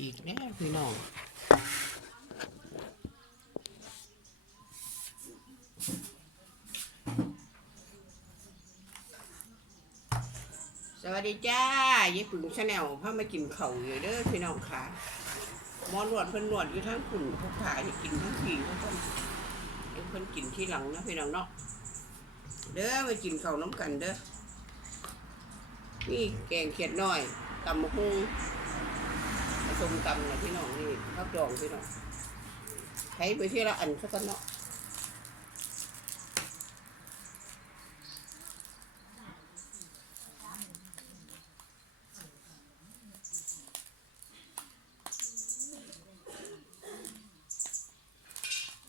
อีกแล้วพี่น้องสวัสดีจ้ายี่ปึงชาแนลพามากินเข่าอยู่เด้อพี่น้องค่ะมอนวดเพิ่นนวดอยู่ทั้งขุ่นพวกขายกินทั้งผีพวกคนเอ้ยเพิ่นกินที่หลังนะพี่น้องเนาะเด้อมากินข้าน้ำกันเด้อนี่แกงเขียดน้อยตำมะฮุง สมตำนะพี่น้องนี่ข้าวดองพี่น้องใช้ไปที่ละอันสักกันเนาะ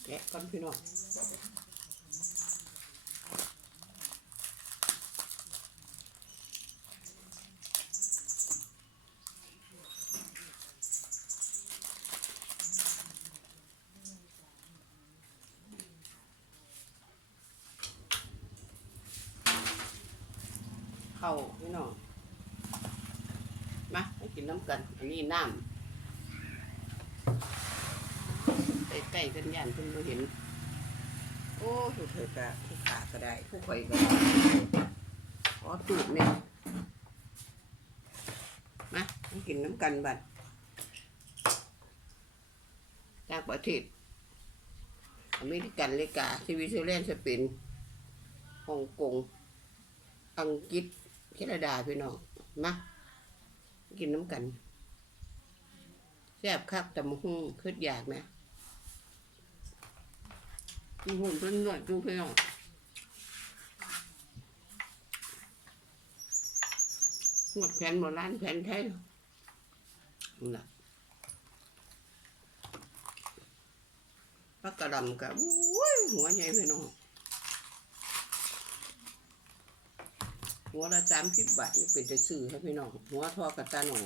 แกะกันพี่น้อง เข้าพี่น้อง มาให้กินน้ำกัน อันนี้น้ำใกล้ๆกันยันเพิ่นบ่เห็น โอ้ผู้เธอกะผู้ขาก็ได้ ผู้ข่อยก็ได้ขอตูดเนี่ยมาให้กินน้ำกันบัดจากประเทศอเมริกันเลกาสวิตเซอร์แลนด์สเปนฮ่องกง อังกฤษ แคนาดาพี่น้องมากินน้ำกันแซ่บคักแต่มะฮุ่งคืดอยากนะมีหุ่นเพิ่นหน่อยดูพี่น้องหมดแผ่นหมดร้านแผ่นไทยนั่นล่ะปักกระดำกับหัวใหญ่พี่น้อง หัวละสามสิบบาทนี่เป็นจะซื้อให้พี่น้อง หัวทอกับตาหน่อย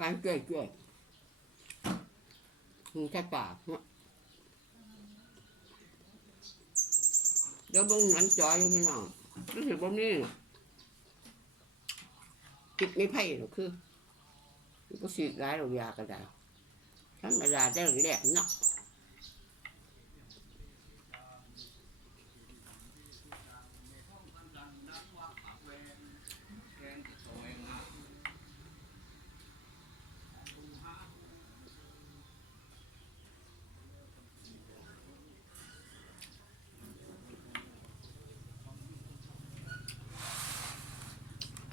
ร้านเกลือเกลือมีแค่ปากเนาะเดี๋ยวเบิ่งหนังจอยยู่พี่น้องรู้สึกว่านี่ คิดไม่ไพ่หรอกคือก็สีร้ายเรายากระดาษฉันกระดาษได้แหลกเนาะ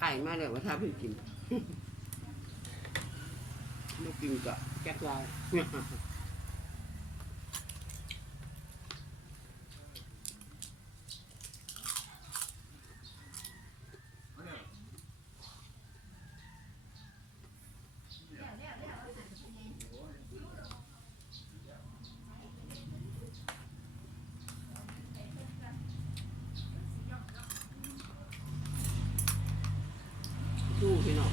ไก่มาเลยว่าถ้าพี่กินไม่กินก็แก๊กลาย ดูพี่น้อง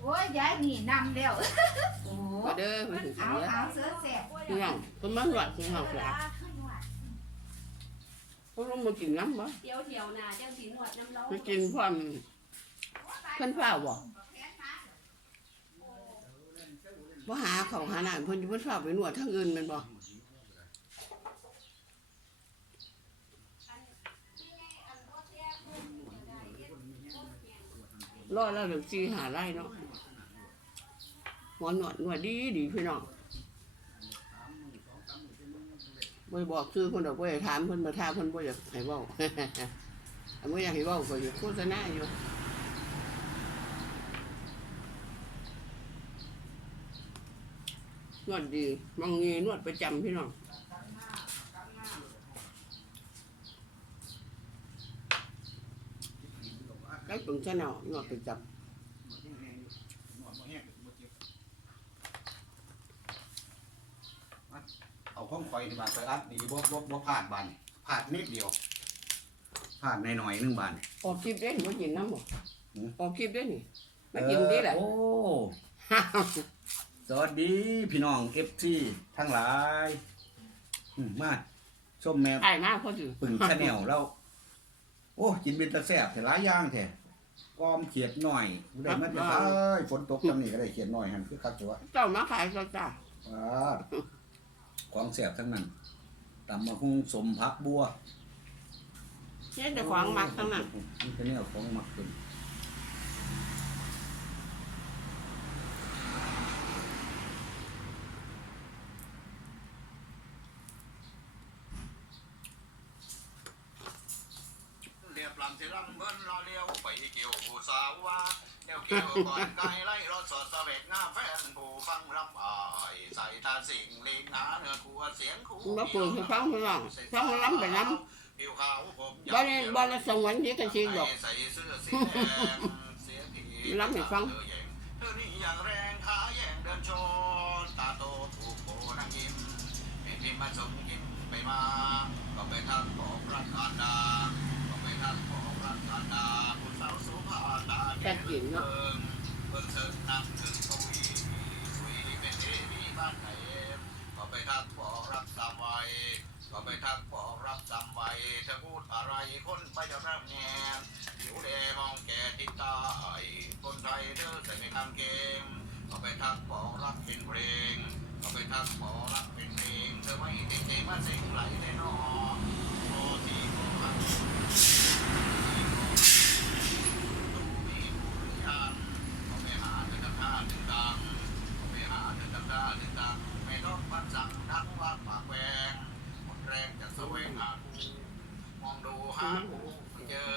โอ้ ยยายนี่นำแล้วโอ้มาเด้อมาถึงเอาเสือเอาเสือแสบพี่น้องคนมาหวัดพี่น้องจ้ะเขาลงมากินน้ำบ่เที่ยวเที่ยวนาจังสีหนวดน้ำร้อนไปกินพร้อมเพิ่นฝ้าบ่บ่หาเขาวหาน้ำเพิ่นอยู่เพิ่นฝ้าไปนวดทางอื่นแมันบ่รอแล้วเดี๋ยวซีหาไร่เนาะ หัวหนวดหนวดดีดีพี่น้องบ่ได้บอกชื่อเพิ่นดอกบ่ได้ถามเพิ่นมาถามเพิ่นบ่อยากให้เว้าอันบ่อยากให้เว้าก็อยู่โฆษณาอยู่นวดดีบางงีนวดประจำพี่น้องใกล้ปึงชะแนวนวดประจเข้องคอยดีมาไปอัดดีบ่บ่บ่ผ่านบันผ่านนิดเดียวพลาดหน่อยๆหนึงบาทออกคลิปเด้นี่บ่กินน้ำบ่หือ ออกคลิปเด้นี่มากินดีแหละเออโอ้ สวัสดีพี่น้องเอฟซีทั้งหลายอืมมาชมแม่ไอ้มากพอถือปึ่งชาแนลเราโอ้กินเป็นตะแซ่บแต่หลายอย่างแท้กอมเขียดหน่อยได้มาแต่เอ้ยฝนตกจำนี่ก็ได้เขียดหน่อยหันคือคักจังวะเจ้ามาขายก็จ้าว้า ของแซ่บทั้งนั้นตำมะฮุงสมพักบัวเนี่ยแต่ของมักทั้งนั้นนี่เป็นแนวของมักเป็นเรียบลำที่ลำเบิ้นรอเลี้ยวไปเกี่ยวผู้สาวว่า เดี๋ยวเกี่ยวก่อนไกลไล่รถสดสเวกหน้าแฟนผู้ฟังรำอ้ายใส่ตาสิ่งลีนหนาเนื้อคัวเสียงคู่มาปลูกให้ฟังพี่น้องฟังล้ำไปน้ผิวขาวผมำบ้านนี้บ้านละสองวันนี้กันชีดอก ใส่เสื้อสีแดงเสียผีรำให้ฟังเธอนี่อย่างแรงขาแย่งเดินโชนตาโตถูกโบนั่งยิ้มเห็นพิมพ์มาสมยิ้มไปมา ก็ไปทางของรักอันดาก็ไปทางของรักอันดาผู้สาวสุภาตา แต่กินเนาะเบิ่งเบิ่งเธอนั่งถึงทวีคุยเป็นเทวีบ้านไหนก็ไปทางขอรักสามวัยก็ไปทางขอรับสามวัยเธอพูดอะไรคนไปจะรับแงนผิวแดงมองแก่ที่ตายคนไทยเธอใส่ไม่ทำเกมก็ไปทางขอรักเป็นเพลงก็ไปทางขอรักเป็นเพลงเธอไม่ติดเกมาสิงไหลได้นอโอทีโอหัก ดูมีผู้หรือยังก็ไปหาเธอทำท่าถึงดังก็ไปหาเธอทำท่าถึงดังไม่ต้องพันสั่งนักว่าปากแหวงหมดแรงจะแสวงหากูมองดูหากูไม่เจอ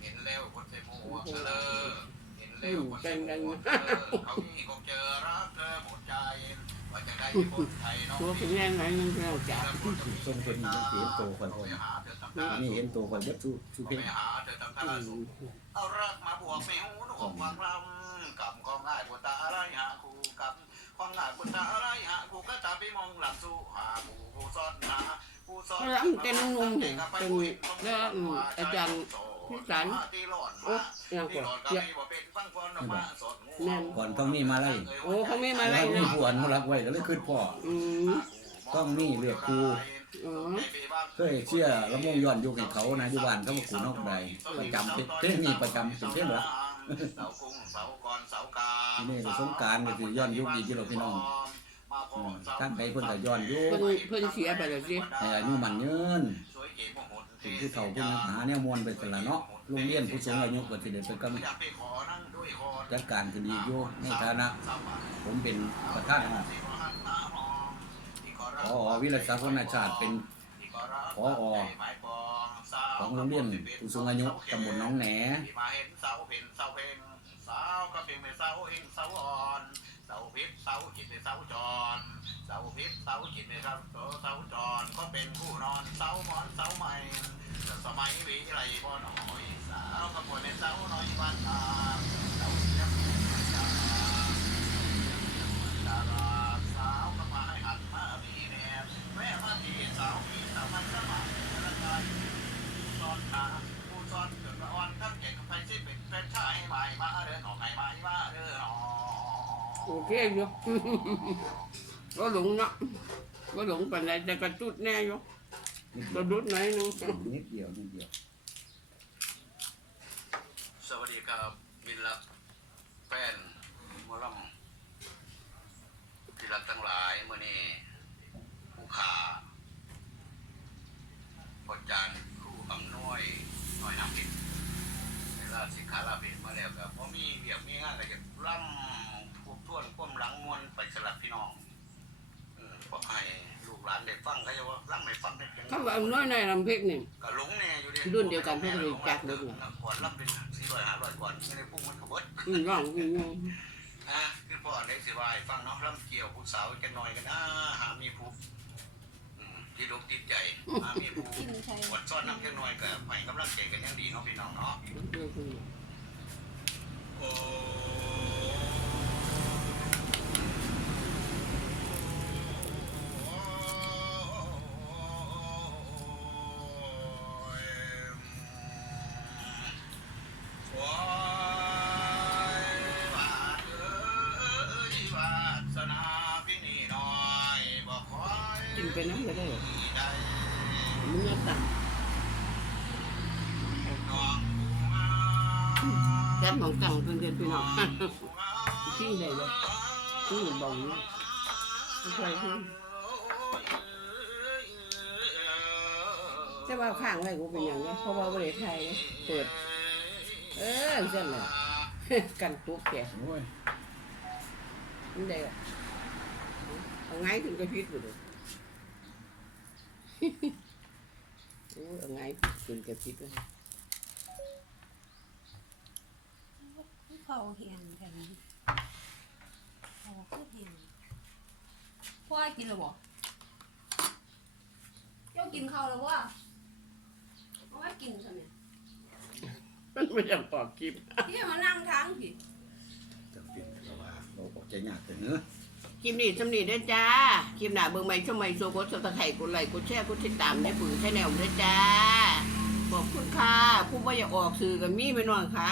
เห็นแล้วคนใส่หมวกเธอเลยเห็นแล้วคนใส่หมวกเธอเขามีคงเจอรักเธอหม ดใจว่าจะได้คนไทยน้องตัวเป็นแรงไหนนึงพี่น้องจ้าทรงเป็นจังสีเห็นโตคนไปอ่อนหาเธอทำท่าอันนี้เห็นโตคนเบิดสู้สู้ก็เพ่งไปหาเธอทำท่าสูงเอารักมาบวกไม่หูนกวางลำกับของง่ายกว่าตาอะไรหาคู่กับของง่ายกว่าตาอะไรหาคู่ก็ตาไปมองหลังสู้หาคู่คู่ซ้อนหาคู่ซ้อนล้ำเต้นนุ่มๆเนี่ยเป็นแล้วอืมอาจารย์ พิสารตีหลอดโอ้ยังกตีว่าหลอดก็เยอะมีบ่เป็นฟังฟอนออกมาสดงูแม่นก่อนต้องมีมาไล่โอ้เขามีมาไล่แล้วมีผู้อนุรักษ์ไว้ก็เลยขึ้นพ่ออืมต้องมีเลือกครูอ๋อเคยเชื่อละมงย้อนอยู่กับเขานะอยู่บ้านเขาบอกกูนอกใดประจำเป็นเท่นี้ประจำเป็นเท่หรอเสากุ้งเสากรเสากาที่นี่ก็สงกรานต์ก็สิย้อนยุคอีกที่เราพี่น้องอืมท่านใดเพิ่นก็ย้อนอยู่เพิ่นเพิ่นเสียไปแล้วสิให้อายุมันยืน ถึงผู้เฒ่าผู้งหาแนวมวลไปแต่ละเนาะโรงเรียนผู้สูงอายุก็สิได้ไปกำจัดการคดีอยู่ในฐานะ ผมเป็นประธานพอวิรศักดิ์วรรณชาติเป็นผอของโรงเรียนผู้สูงอายุตำบลน้องแหน สาเป็นเสาเพ่งเสาก็เป็นเสาเองเสาอ่อนเสาพิษเสาจิตในเสาจรเสาพิษเสาจิตในเสาเสาจรก็เป็นผู้นอนเสาหมอนเสาใหม่สมัยวิไลพ่อหน่อยสาวก็ปวดในเสาน้อยบ้านนาเสาเสียงดาราดาราสาวก็มาให้หันมามีแนวแม่มาที่เสามีเสามันสมัยละกัน สอนขาผู้สอนเกิดละอ่อนทั้งเก่งไปสิเป็นเป็นชายใหม่มาเดินออกใหม่มามาเดินออก โอ เคอยู่ ก็หลงเนาะก็หลงปานแต่กระตุ้ดแน่อยู่กระตุ้ดหนนึงนิดเดียวนิดเดียว สวัสดีครับมินละแฟนมอลำที่รักทั้งหลายเมื่อนี้ผู้ขาบทจานครูอำนวยน่อยน้ำผิดเวลาสิขาลาผิดมาแล้วครับพอมีเบียบมีงานอะไรจะร่ำ ท่วนก้มหลังมวนไปสลับพี่น้องเออพอให้ลูกหลานได้ฟังเขาจะว่าร่ำไม่ฟังได้ยังไงคำว่าอำน้อยในลำเพกนี่ ก็หลงแน่อยู่ดิรุ่นเดียวกันเพิ่นก็เลยจักเบิดเลย ก่อนร่ำเป็นสี่ร้อยห้าร้อยก่อนไม่ได้ปรุงมันก็เบิดอืมร้องอืมอืมอะคือพ่อได้สิว่าให้ฟังเนาะร่ำเกี่ยวผู้สาวกันหน่อยกันนะหามีผู้อืมที่ลูกติดใจหามีผู้กินใช่อดซ่อนน้ำกันหน่อยก็ให้กำลังใจกันอย่างดีเนาะพี่น้องเนาะ เออคือโอ้ ไปน้ำก็ได้มึงจะตังแซ่บของตังเพื่อนๆพี่น้องที่ไหนวะที่บ่องนี่ไม่ใช่ที่แต่ว่าข้างไว้กูเป็นอย่างนี้เพราะว่าบริไทยเปิด เออเส้นเลยกันตุ๊กแกโอ้ยนี่ได้อะเอาไงถึงกระพริบอยู่เลย โอ้ยเอาไงถึงกระพริบเลยเขาเฮียนกันเขาคือเฮียนพ่อกินหรือบ่เจ้ากินข้าวแล้ววะเอาไว้กินซะเนี่ยมันไม่อยากปอกคลิปพี่มานั่งทางพี่จะเป็นก็ว่าเราออกใจยากแต่เนื้อ คลิปนี้สำนีได้จ้า คลิปหน้าเบิ่งใหม่ช่วงใหม่โซกดสตะไคร่กดไลค์กดแชร์กดติดตามในปืนใช่แนวได้จ้า ขอบคุณค่ะผู้ว่าอยากออกสื่อกับมี่ไปหน่อนค่ะ